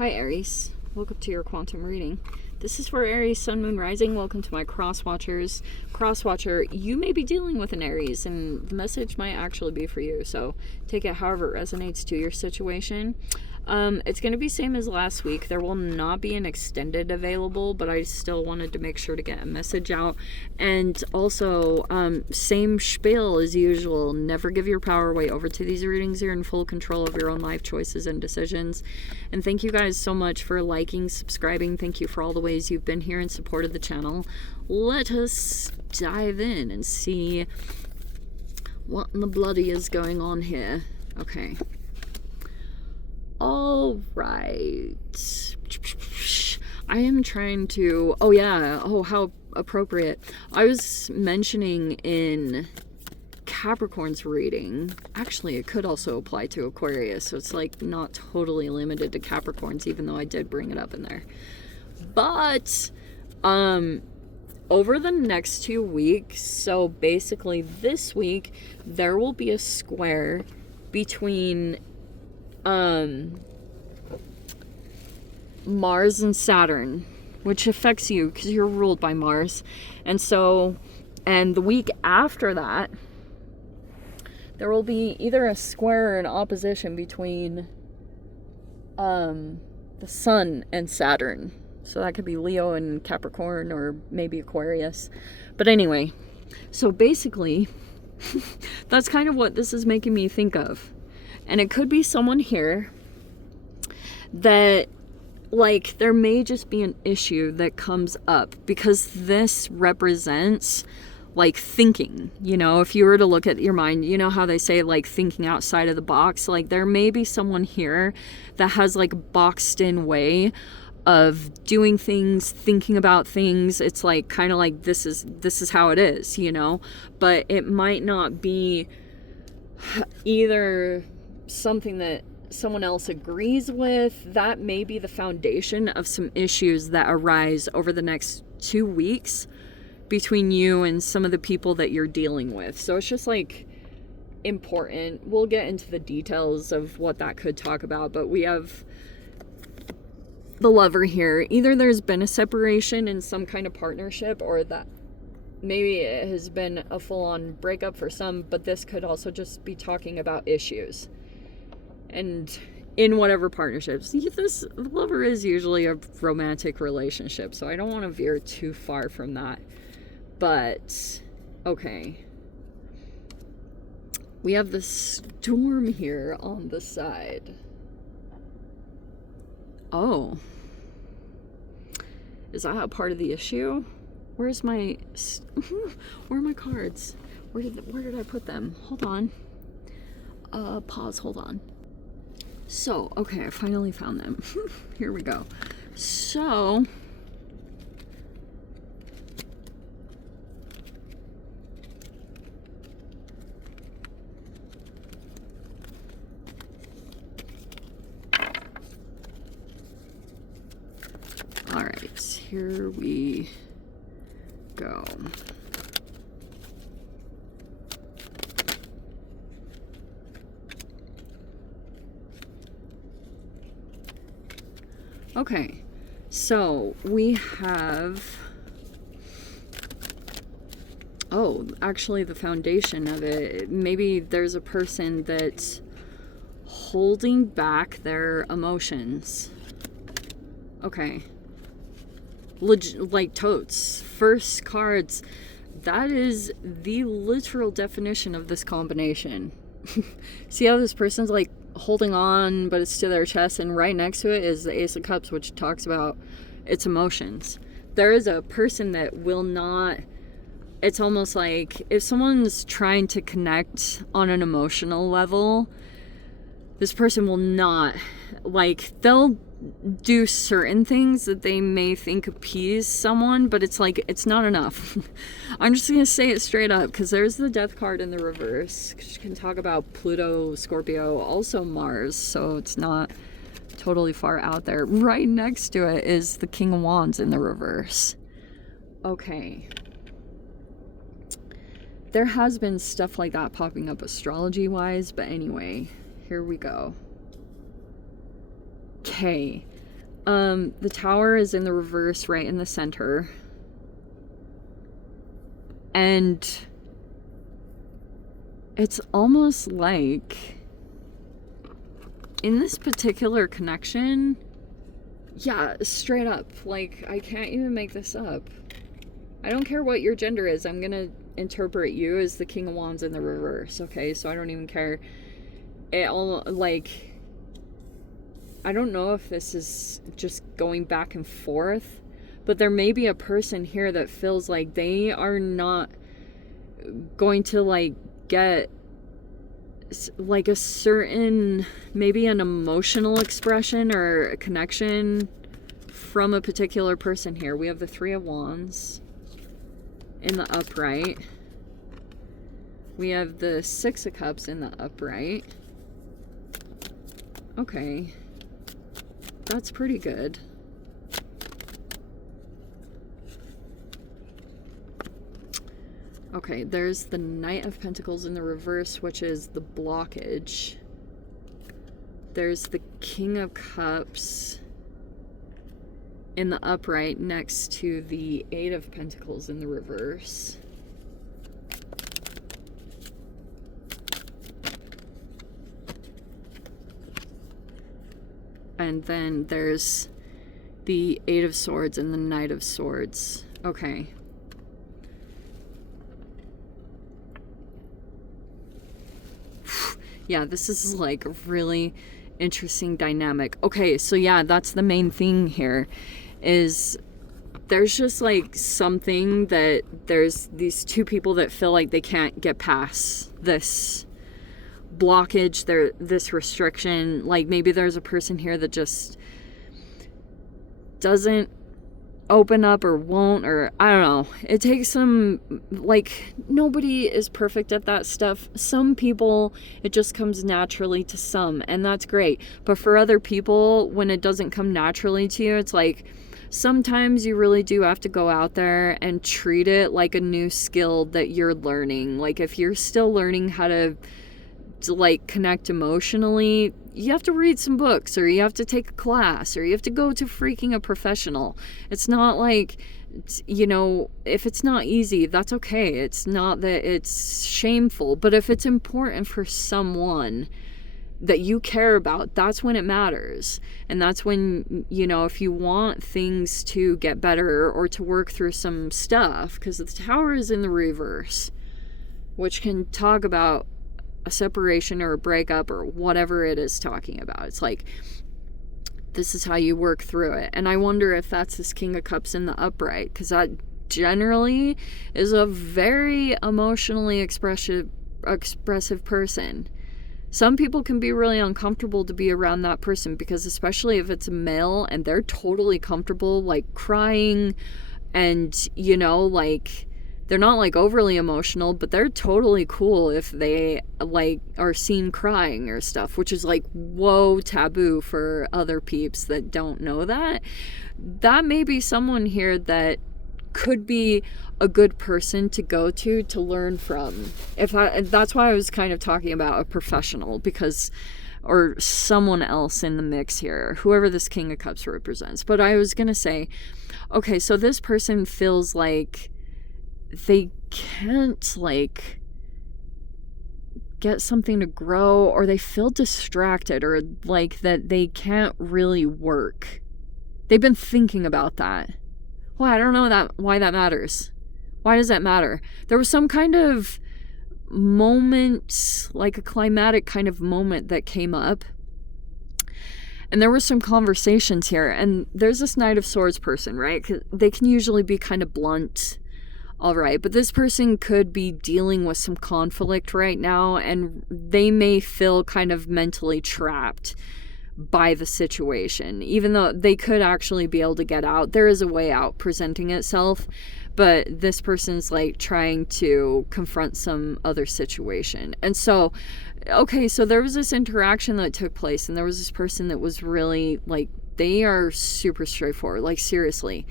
Hi Aries, welcome to your quantum reading. This is for Aries, Sun, Moon, Rising. Welcome to my cross watchers. Cross watcher, you may be dealing with an Aries and the message might actually be for you. So take it however it resonates to your situation. It's going to be same as last week. There will not be an extended available, but I still wanted to make sure to get a message out. And also, same spiel as usual. Never give your power away over to these readings. You're in full control of your own life choices and decisions. And thank you guys so much for liking, subscribing. Thank you for all the ways you've been here and supported the channel. Let us dive in and see what in the bloody is going on here. Okay. All right. I am trying to... Oh, yeah. Oh, how appropriate. I was mentioning in Capricorn's reading... Actually, it could also apply to Aquarius. So it's like not totally limited to Capricorns, even though I did bring it up in there. But... over the next 2 weeks, so basically this week, there will be a square between... Mars and Saturn, which affects you because you're ruled by Mars. And so, and the week after that, there will be either a square or an opposition between the Sun and Saturn. So that could be Leo and Capricorn, or maybe Aquarius. But anyway, so basically, that's kind of what this is making me think of. And it could be someone here that, like, there may just be an issue that comes up because this represents, like, thinking. You know, if you were to look at your mind, you know how they say, like, thinking outside of the box? Like, there may be someone here that has, like, a boxed in way of doing things, thinking about things. It's like, kind of like, this is how it is, you know? But it might not be either something that someone else agrees with. That may be the foundation of some issues that arise over the next 2 weeks between you and some of the people that you're dealing with. So it's just like important. We'll get into the details of what that could talk about, but we have the lover here. Either there's been a separation in some kind of partnership, or that maybe it has been a full-on breakup for some, but this could also just be talking about issues. And in whatever partnerships, this lover is usually a romantic relationship, so I don't want to veer too far from that. But, okay. We have the storm here on the side. Oh. Is that a part of the issue? Where's my... Where are my cards? Where did I put them? Hold on. Pause, hold on. So, okay, I finally found them. Here we go. So, all right, here we go. Okay, so we have, oh, actually the foundation of it, maybe there's a person that's holding back their emotions. Okay, like totes, first cards, that is the literal definition of this combination. See how this person's like holding on, but it's to their chest, and right next to it is the Ace of Cups, which talks about its emotions. There is a person that will not, it's almost like if someone's trying to connect on an emotional level, this person will not, like, they'll do certain things that they may think appease someone, but it's like, it's not enough. I'm just gonna say it straight up, because there's the Death card in the reverse, which can talk about Pluto, Scorpio, also Mars, so it's not totally far out there. Right next to it is the King of Wands in the reverse. Okay. There has been stuff like that popping up astrology-wise, but anyway, here we go. Okay, The Tower is in the reverse right in the center. And it's almost like in this particular connection, yeah, straight up, like, I can't even make this up. I don't care what your gender is. I'm gonna interpret you as the King of Wands in the reverse, okay? So I don't even care. It all, like, I don't know if this is just going back and forth, but there may be a person here that feels like they are not going to, like, get like a certain, maybe an emotional expression or a connection from a particular person here. We have the Three of Wands in the upright. We have the Six of Cups in the upright. Okay. That's pretty good. Okay, there's the Knight of Pentacles in the reverse, which is the blockage. There's the King of Cups in the upright next to the Eight of Pentacles in the reverse. And then there's the Eight of Swords and the Knight of Swords. Okay. Yeah, this is like a really interesting dynamic. Okay, so yeah, that's the main thing here, is there's just like something that there's these two people that feel like they can't get past this blockage, this restriction. Like maybe there's a person here that just doesn't open up or won't, or I don't know. It takes some, like, nobody is perfect at that stuff. Some people, it just comes naturally to some, and that's great. But for other people, when it doesn't come naturally to you, it's like sometimes you really do have to go out there and treat it like a new skill that you're learning. Like if you're still learning how to like connect emotionally, you have to read some books, or you have to take a class, or you have to go to freaking a professional. It's not like, you know, if it's not easy, that's okay. It's not that it's shameful, but if it's important for someone that you care about, that's when it matters. And that's when, you know, if you want things to get better or to work through some stuff, because the Tower is in the reverse, which can talk about a separation or a breakup or whatever it is talking about. It's like, this is how you work through it. And I wonder if that's this King of Cups in the upright, because that generally is a very emotionally expressive person. Some people can be really uncomfortable to be around that person, because especially if it's a male and they're totally comfortable like crying, and you know, like they're not like overly emotional, but they're totally cool if they like are seen crying or stuff, which is like, whoa, taboo for other peeps that don't know that. That may be someone here that could be a good person to go to learn from. That's why I was kind of talking about a professional, because, or someone else in the mix here, whoever this King of Cups represents. But I was gonna say, okay, so this person feels like they can't like get something to grow, or they feel distracted, or like that they can't really work. They've been thinking about that. Well, I don't know why that matters. Why does that matter? There was some kind of moment, like a climatic kind of moment that came up, and there were some conversations here, and there's this Knight of Swords person, right? They can usually be kind of blunt. All right, but this person could be dealing with some conflict right now, and they may feel kind of mentally trapped by the situation, even though they could actually be able to get out. There is a way out presenting itself, but this person's like trying to confront some other situation. And so, okay, so there was this interaction that took place, and there was this person that was really like, they are super straightforward, like seriously,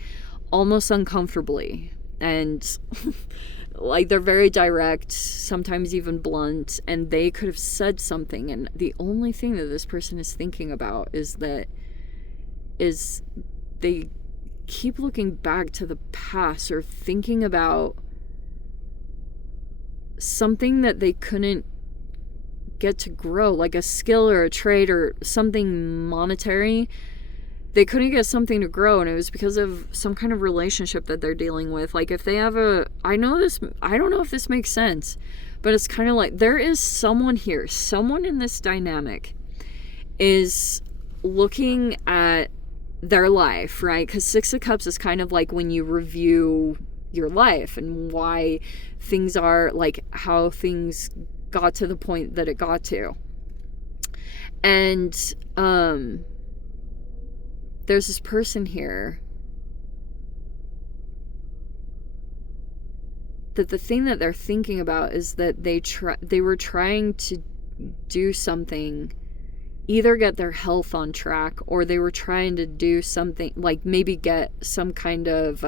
almost uncomfortably. And like they're very direct, sometimes even blunt, and they could have said something, and the only thing that this person is thinking about is that is they keep looking back to the past or thinking about something that they couldn't get to grow, like a skill or a trade or something monetary. They couldn't get something to grow, and it was because of some kind of relationship that they're dealing with. Like if they have I don't know if this makes sense, but it's kind of like there is someone here, someone in this dynamic is looking at their life, right? Because Six of Cups is kind of like when you review your life and why things are, like how things got to the point that it got to. And there's this person here that the thing that they're thinking about is that they were trying to do something, either get their health on track, or they were trying to do something like maybe get some kind of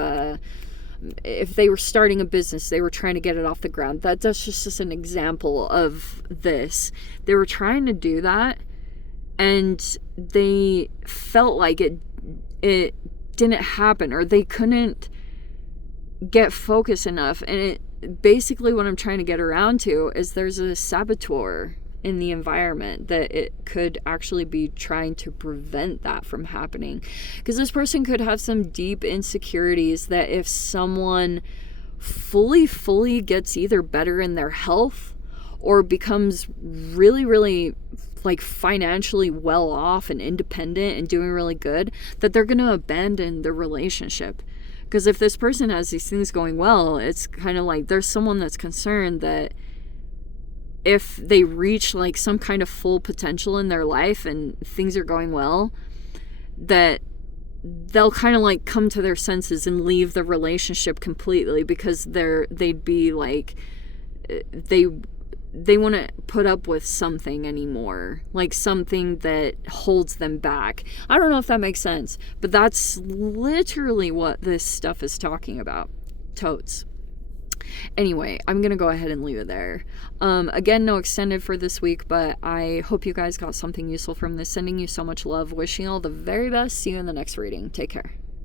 if they were starting a business, they were trying to get it off the ground. That's just an example of this. They were trying to do that, and they felt like it didn't happen, or they couldn't get focused enough. And it basically, what I'm trying to get around to is there's a saboteur in the environment that it could actually be trying to prevent that from happening. Because this person could have some deep insecurities that if someone fully gets either better in their health or becomes really like financially well off and independent and doing really good, that they're going to abandon the relationship. Because if this person has these things going well, it's kind of like there's someone that's concerned that if they reach like some kind of full potential in their life and things are going well, that they'll kind of like come to their senses and leave the relationship completely, because they'd be like they wouldn't put up with something anymore, like something that holds them back. I don't know if that makes sense, but that's literally what this stuff is talking about. Totes. Anyway, I'm gonna go ahead and leave it there. Again, no extended for this week, but I hope you guys got something useful from this. Sending you so much love, wishing you all the very best. See you in the next reading. Take care.